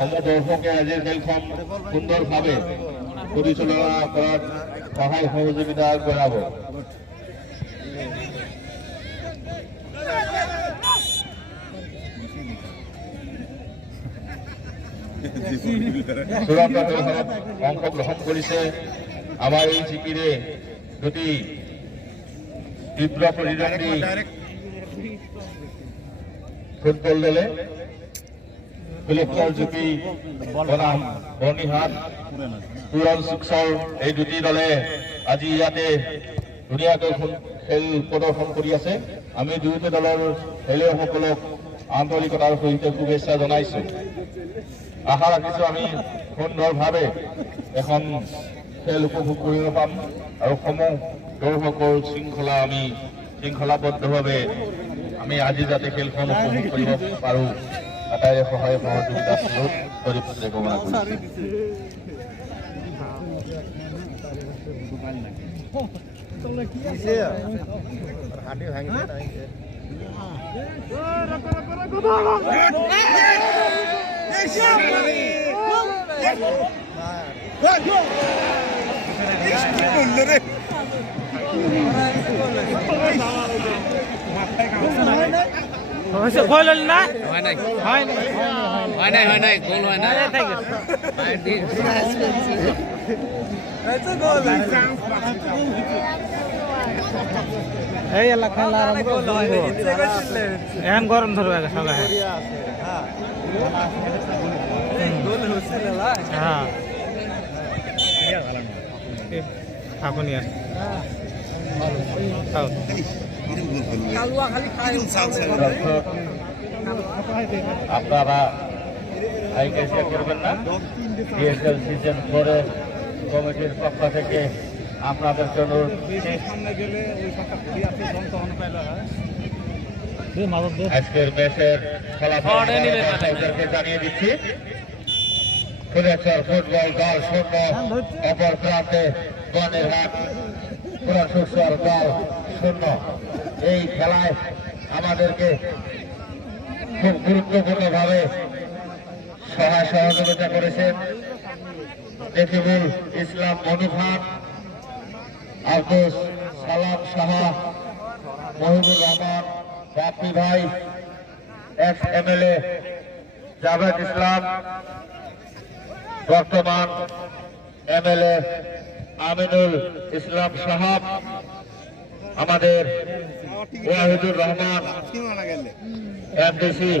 সমদর্শকে আজিৰ খেলখন সুন্দৰভাৱে পৰিচালনা কৰাত সহায় সহযোগিতা আগবঢ়াব। চূড়ান্ত খেলখনত অংশগ্ৰহণ কৰিছে আমাৰ এই জিপিৰে দুটি তীব্ৰ প্ৰতিদ্বন্দ্বী ফুটবল দলে ফিলিপছৰ জিপি বনাম বৰ্ণিহাট পুৰণ শিক্ষৰ এই দুটি দলে আজি ইয়াতে ধুনীয়াকৈ খেল প্ৰদৰ্শন কৰি আছে। আমি দুয়োটা দলৰ খেলুৱৈসকলক আন্তৰিকতাৰ সৈতে শুভেচ্ছা জনাইছো। আশা ৰাখিছো আমি সুন্দৰভাৱে এখন খেল উপভোগ কৰিব পাম আৰু সমূহ দৰ্শকৰ শৃংখলাবদ্ধভাৱে আমি আজি যাতে খেলখন উপভোগ কৰিব পাৰো আটাইৰে সহায় সহযোগিতা কৰি কামনা কৰিছো। গোল হল না হয় নাই গোল হয় নাই এই এলাকা খেলা এখন গরম ধরবে সবাই। হ্যাঁ আপনি আর আপনারা আইকেএসএ করবেন না। ডিএসএল সিজন 4 কমিটির পক্ষ থেকে আপনাদের জন্য আজকের ম্যাচের ফলাফল জানিয়ে দিচ্ছি। ফুলেশ্বর ফুটবল দল 0, অপর প্রান্তে বর্ণিহাট পুরস্কার দল 0। এই খেলায় আমাদেরকে খুব গুরুত্বপূর্ণভাবে সহায় সহযোগিতা করেছেন রকিবুল ইসলাম মনু খান, আব্দুল সালাম সাহা, মহিবুর রহমান বাপি ভাই, এক্স এমএলএ জাভেদ ইসলাম, বর্তমান এমএলএ আমিনুল ইসলাম সাহাব, আমাদের ওয়াহিদুর রহমান এমডিসি